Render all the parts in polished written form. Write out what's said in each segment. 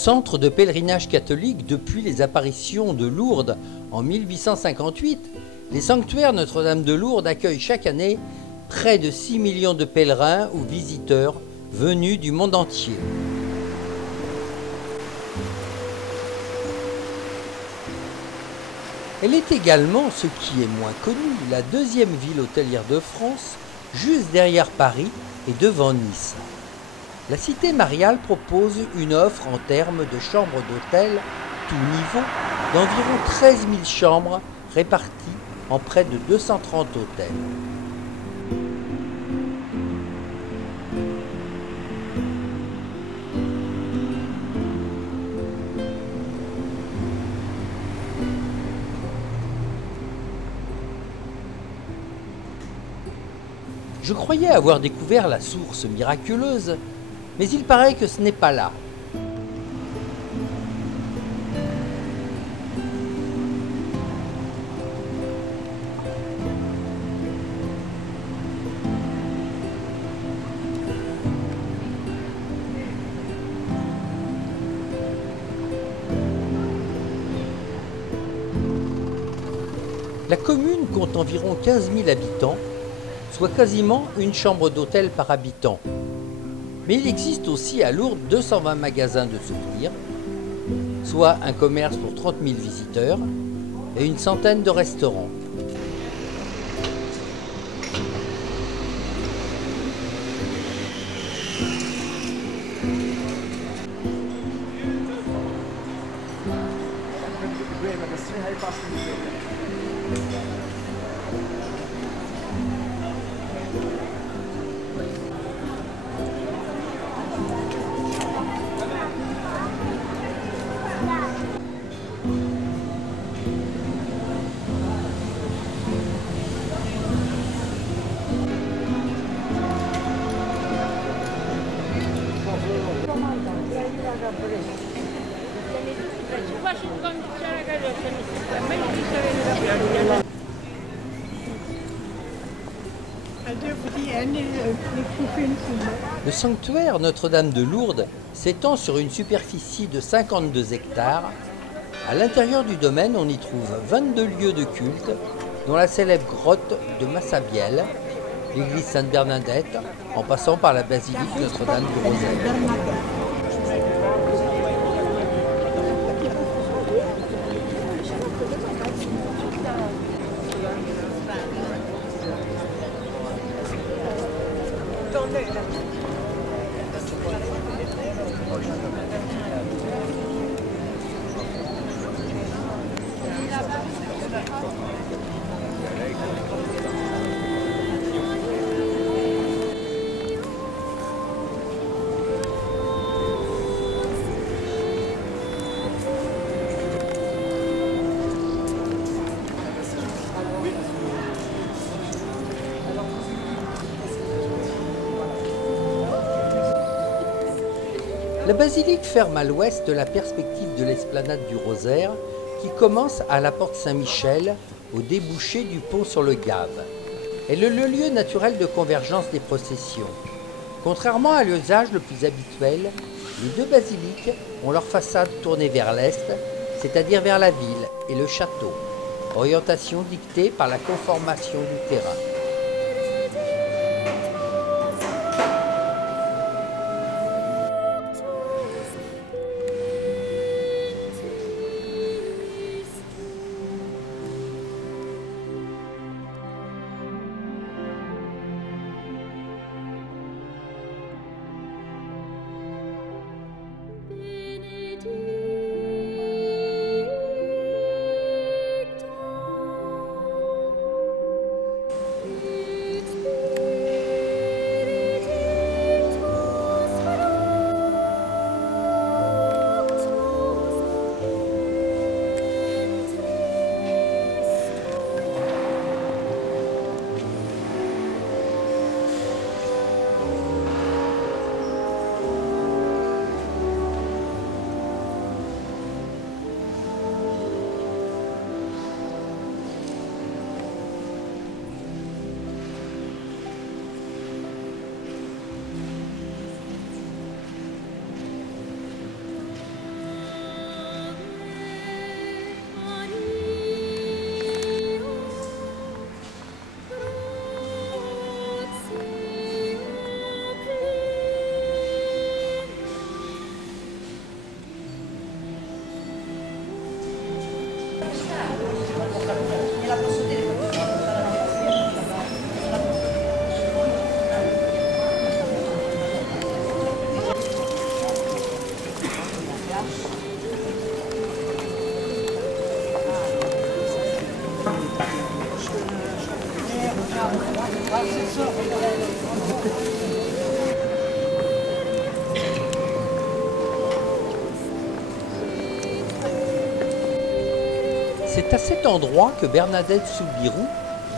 Centre de pèlerinage catholique depuis les apparitions de Lourdes en 1858, les sanctuaires Notre-Dame de Lourdes accueillent chaque année près de 6 millions de pèlerins ou visiteurs venus du monde entier. Elle est également, ce qui est moins connu, la deuxième ville hôtelière de France, juste derrière Paris et devant Nice. La cité mariale propose une offre en termes de chambres d'hôtel, tout niveau, d'environ 13 000 chambres réparties en près de 230 hôtels. Je croyais avoir découvert la source miraculeuse, mais il paraît que ce n'est pas là. La commune compte environ 15 000 habitants, soit quasiment une chambre d'hôtel par habitant. Mais il existe aussi à Lourdes 220 magasins de souvenirs, soit un commerce pour 30 000 visiteurs et une centaine de restaurants. Le sanctuaire Notre-Dame de Lourdes s'étend sur une superficie de 52 hectares. À l'intérieur du domaine, on y trouve 22 lieux de culte, dont la célèbre grotte de Massabielle, l'église Sainte-Bernadette, en passant par la basilique Notre-Dame du Rosaire. La basilique ferme à l'ouest la perspective de l'esplanade du Rosaire qui commence à la porte Saint-Michel au débouché du pont sur le Gave. Elle est le lieu naturel de convergence des processions. Contrairement à l'usage le plus habituel, les deux basiliques ont leur façade tournée vers l'est, c'est-à-dire vers la ville et le château, orientation dictée par la conformation du terrain. C'est à cet endroit que Bernadette Soubirous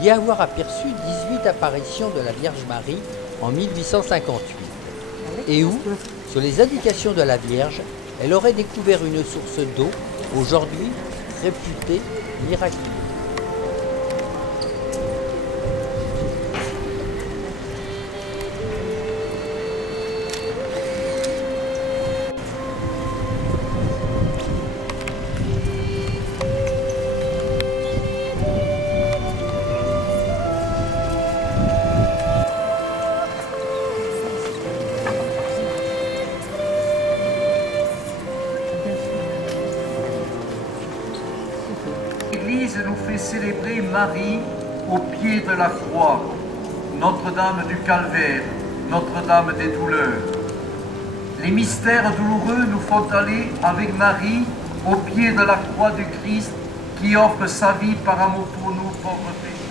dit avoir aperçu 18 apparitions de la Vierge Marie en 1858 et où, sur les indications de la Vierge, elle aurait découvert une source d'eau, aujourd'hui réputée miraculeuse. L'Église nous fait célébrer Marie au pied de la croix, Notre-Dame du Calvaire, Notre-Dame des douleurs. Les mystères douloureux nous font aller avec Marie au pied de la croix du Christ qui offre sa vie par amour pour nous, pauvres pécheurs.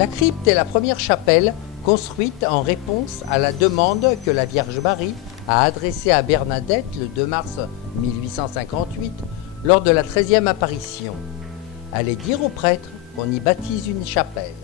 La crypte est la première chapelle construite en réponse à la demande que la Vierge Marie a adressée à Bernadette le 2 mars 1858 lors de la 13e apparition. Allez dire au prêtre qu'on y baptise une chapelle.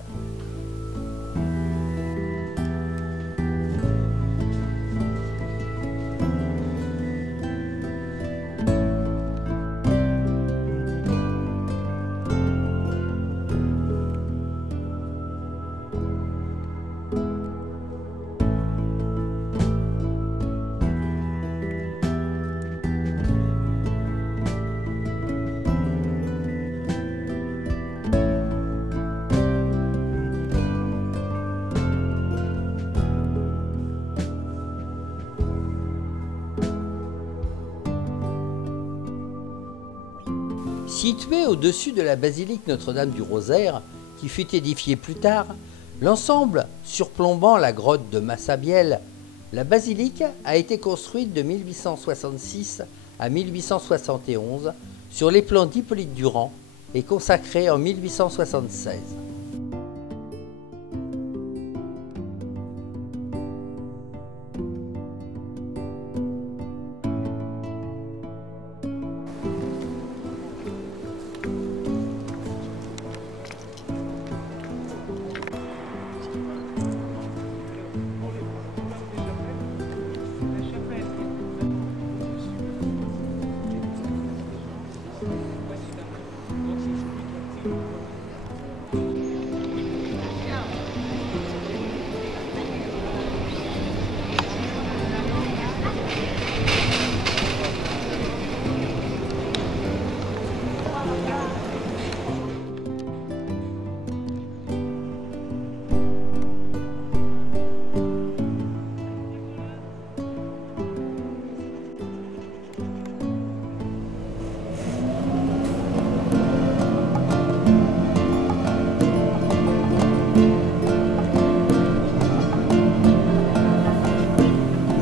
Situé au-dessus de la basilique Notre-Dame du Rosaire, qui fut édifiée plus tard, l'ensemble surplombant la grotte de Massabielle, la basilique a été construite de 1866 à 1871 sur les plans d'Hippolyte Durand et consacrée en 1876.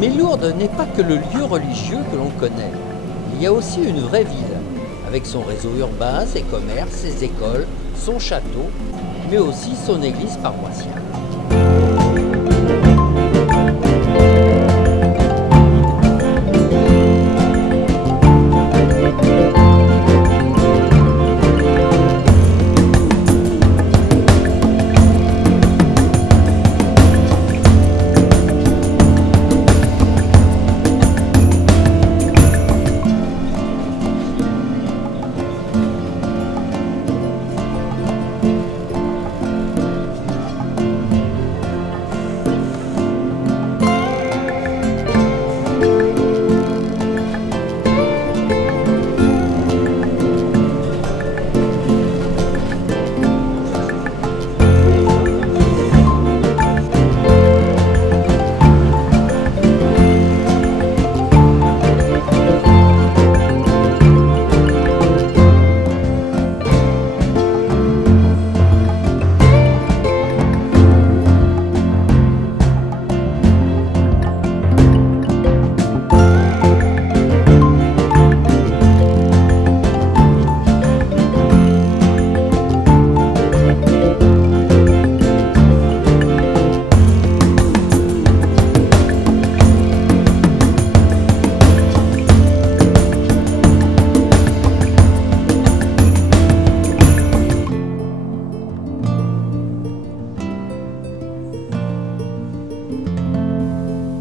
Mais Lourdes n'est pas que le lieu religieux que l'on connaît. Il y a aussi une vraie ville, avec son réseau urbain, ses commerces, ses écoles, son château, mais aussi son église paroissiale.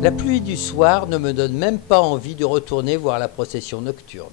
La pluie du soir ne me donne même pas envie de retourner voir la procession nocturne.